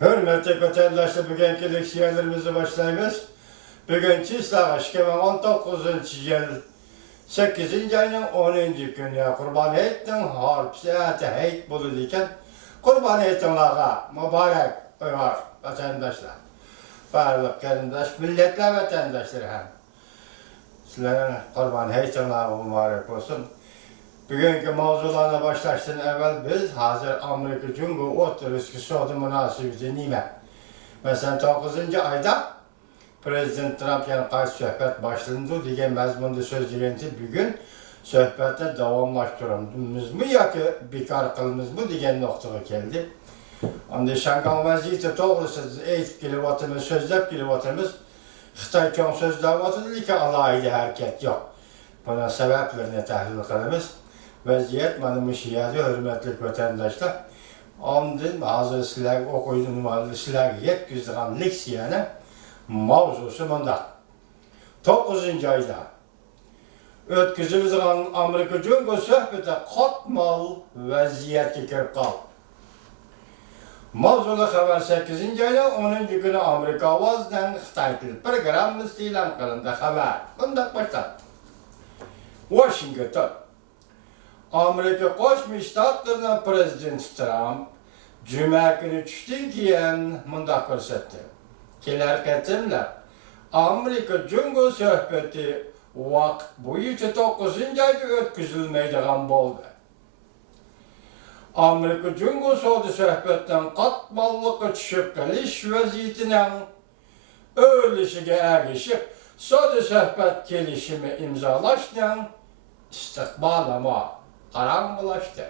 Hürmetli vatandaşlar, bugünkü leksiyalarımızı başlayımız. Bugünkü İslam 2019 yıl 8. ayının 10. günü Kurban Heyet'in harpsi Heyet bulunurken Kurban Heyet'inlağa mübarek var vatandaşlar. Varlık kardeş, milletler vatandaşları hem. Sizlerin Kurban Heyet'inlağa mübarek olsun. Bugünkü mavzularına başlaştığın evvel biz hazır Amerika Cumhuriyeti oturusu soğudu münasebeti nime. Mesela 9. ayda Prezident Trump yani karşı söhbet başlandı diye mezmunda söz digenti bugün söhbette davamlaştırımız mı ya ki bekar kılımız mı diye noktaya geldi. Onda şankan vaziyeti doğrusu eğitim kilovatımız, sözlep kilovatımız Xitay çok sözler vatıdır ki alaylı hareket yok. Buna sebeplerini tahlil kılımız. Vaziyet manımışıyatı hürmetli vatandaşlar. Ondan bazı sizler okuyduğum bazı sizler yetkizdiğin leksiyanın mavzusu bunda. 9. ayda ötküzülüdüğün Amerika Cumhuriyeti söhbeti katmal vaziyetki kirip kaldı. Mavzulu haber 8. ayda 10. günü Amerika avazdan Xitay programımız ilan kılındı haber. Bunda başlar. Washington Amerika Qo'shma Shtatlarining prezidenti Trump Cuma günü tushdan keyin mundaq ko'rsatdi. Kelar qatimlar Amerika Cumhuriyeti suhbati vaqt bo'yicha 9. oyda o'tkazilmaydigan bo'ldi. Amerika Cumhuriyeti suhbatdan qatmallikqa tushib qolish vaziyatining o'rlishiga ergishib, sodi suhbat kelishimi imzolashning istiqbolama qarang'ilashdi.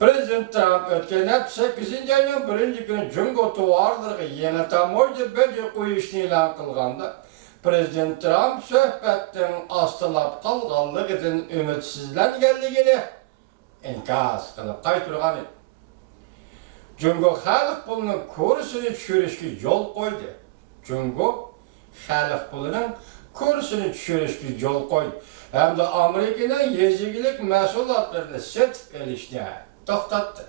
Prezident Trump o'tgan 8. ayning 1. kuni Jungo tovarlariga yangi tamoyda belgi qo'yishni e'lon qilganda, Prezident Trump suhbatdan ostilab qolganligidan umidsizlanganligini inkor qilib qaytargan edi. Jungo xalq pulining kursini tushirishga yo'l qo'ydi. Jungo xalq pulining kursini tushirishga yo'l qo'ydi. Hem de Amerika'nın yezigilik mesuliyetlerini setip elişti, toxtattı.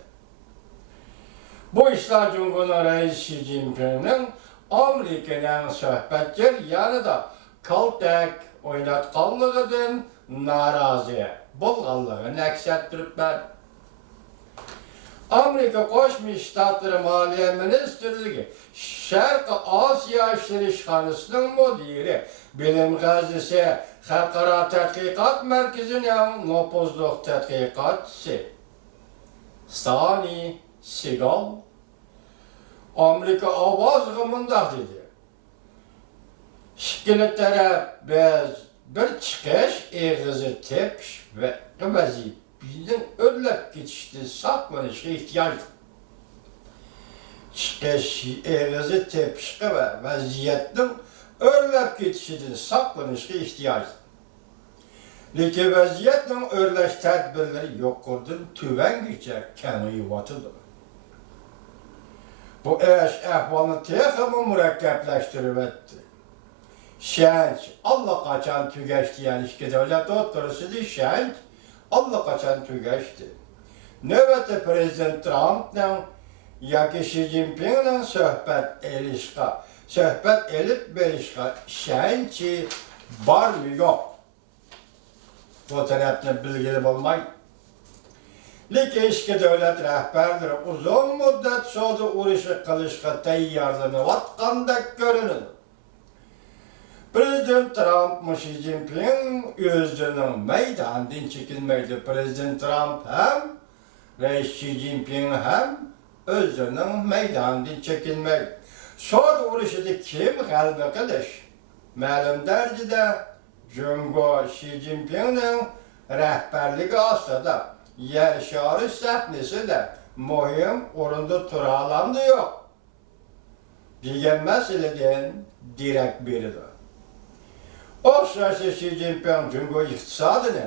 Bu işler Cumhurbaşkanı Reis Xi Jinping'in Amerika'nın söhbetler yanında kaltak oynatqanlığıdan narazı bolğanlığını aks ettirip ben. Amerika Qo'shma Shtatlari Moliya Ministrligi Sharq Osiyo ishxonasining mudiri, bilim gazisi Xalqaro tadqiqot markazining nopozliq tadqiqotchisi Stani Segal Amerika ovoziga mundaq dedi. Ikkili taraf biz bir chiqish eg'izi tepish va vaziyat bizning o'rlab ketishni saqlanishga ehtiyoj. Chiqish eg'izi tepishga va vaziyatning o'rlab ketishidan saqlanishga ehtiyoj. Lekin vaziyatning o'rlash tadbirlari yuqoridan tuvangacha kamayyapti. Bu ish ahvolni texmi murakkablashtirib o'tdi. Shanch allaqachon tugashdi, ya'ni ikki davlat o'rtasida shanch allaqachon tugashdi. Navbatda Prezident Trumpning yoki Xi Jinpingning suhbat elib berishga shanchi bormi yo'q? Bu tarafdan bilgili bo'lmaydi. Lekin ikki davlat rahbarlari uzun muddat savdo urushi qilishga tayyorlanayotgandek ko'rinadi. Prezident Trump Xi Jinping o'zining maydonidan chekinmaydi. Prezident Trump ham Reis Xi Jinping ham o'zining maydonidan chekinmaydi. Savdo urushida kim g'alaba qilish? Ma'lum darajada Jungo Xi Jinpingning rahbarligi ostida yasharish sahnasida muhim o'rinda tura olamdi yo'q degan masaladan derak berdi. O'xshashli Xi Jinping Jungo iqtisodini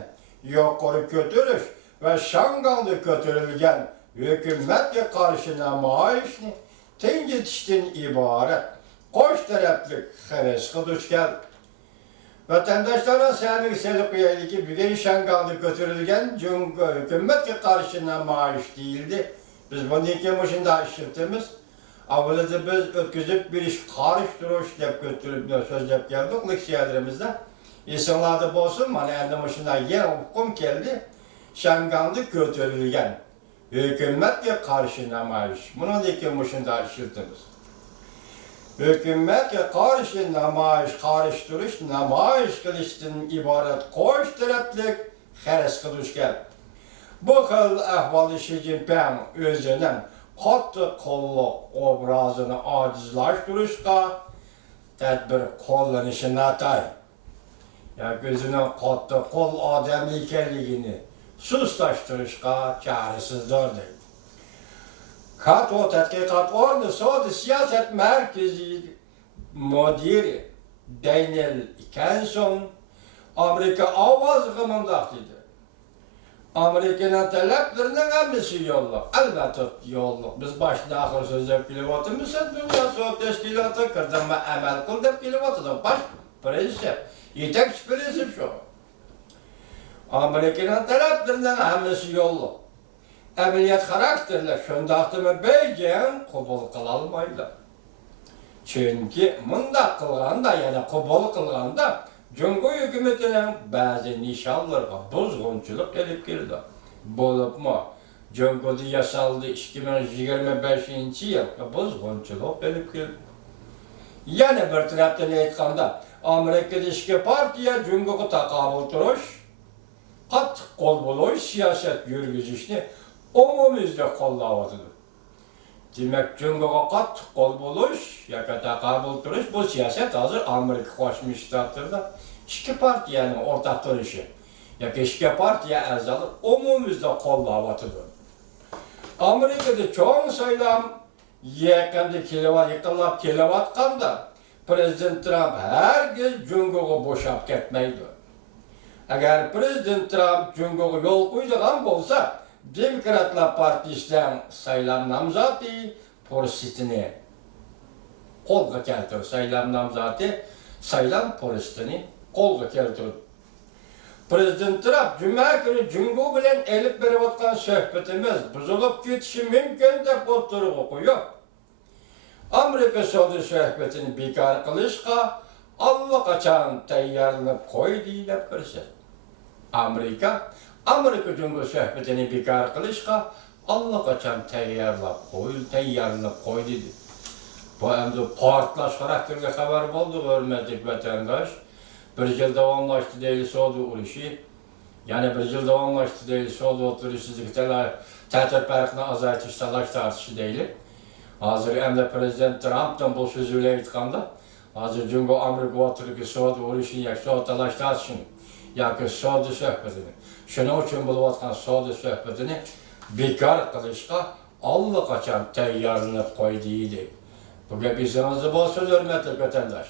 yuqori ko'tarish va Shanghayda ko'tarilgan hukumatga qarshi namoyishni tengitishdan iborat qo'sh tarafli xarajga duch keldi. Vatandaşlara sahibik selip üyelik bugün Şanghay'da götürülgen Jungo hükümetke karşı namayış değildi. Biz bunu iki başında işletimiz Avvalda biz ötküzüp bir iş karıştırış dep götürüp sözlep geldik leksiyelerimizde. İnsanlarda bolsun, mana endi başına yer hukum geldi. Şengandı götürülgen. Hükümetke karşı namayış. Bunu dikmişinde işitimiz. Hükümetke karşı namayış, karıştırış, namayış kılıştın ibaret koş taraflık xeres kılış gel. Bu xil ahvalı Xi Jinping özünün katı kolluk obrazını acizlaştırışka tedbir kullanışını atay. Ya gözünün katı kol ademlikerliğini suslaştırışka çaresizdirdi. Kat o tetkikat ordu soğudu siyaset merkezi müdiri Daniel Kenson Amerika avaz gımındaktıydı. Amerika'nın taleplerinin hepsi yolluk. Elbette yolluk. Biz başta ahır sözler pilotumuz, dünya soğuk teşkilatı kırdırma emel kıldık pilotumuz. Baş prensip. Yetek prensip şu. Amerika'nın taleplerinin hepsi yolluk. Ameliyat karakterle şundaktımı beyceğin kubul kılalmaydı. Çünkü mında kılganda yani kubul kılganda Cumhur hükümetinin bazı nişanlarına bozgunculuk gelip girdi. Bolup mu? Cumhur'da yasaldı 2025 yıl bozgunculuk gelip girdi. Yani bir taraftan aytganda Amerika'daki partiye Cumhur'u takabül duruş, kat kol buluş, siyaset yürgüzüşünü umumizde kollawatıdır. Demek Cumhur'a kat kol buluş, yaka takabül duruş bu siyaset hazır Amerika Koşmuş Ştatlar'da iki partiyanın ortak duruşu. Yaka iki partiya azalı umumizde kollawatıdır. Amerika'da çoğun sayılan yakında kilowatt yıkılıp kilowatkanda Prezident Trump herkes Cumhur'a boşap ketmeydi. Eğer Prezident Trump Cumhur'a yol koyacağım olsa Demokratlar Partisi'den sayılan namzatı polisini kolga keltir. Sayılan namzatı sayılan polisini kolga keltir. Prezident Trump Cuma günü Cumhur bilen elip berip atkan söhbetimiz buzulup ketişi mümkün de oturup koyuyor. Amerika Saudi söhbetini bekar kılışka allakaçan tayarlanıp koy deyilip kırsa. Amerika Cumhur söhbetini bekar kılışka allakaçan tayarlanıp koy dedi. Bu hem partlaş karakterli haber oldu görmedik vatandaş. Bir yıl davamlaştı değil Saudi uruşu. Yani bir yıl davamlaştı değil Saudi oturuşu tehdit farkını azaltış talaş tartışı değil. Hazır hem de Prezident Trump'tan bu sözüyle aytganda, hazır Cumhur Amerika oturup Saudi uruşunu yak Saudi talaş tartışını, yak Saudi söhbetini. Şunun için buluvatkan Saudi söhbetini bekar kılışka allakaçan tayyarlanıp koyduydu. Bu gap izninizde bolsun hürmetli vatandaş.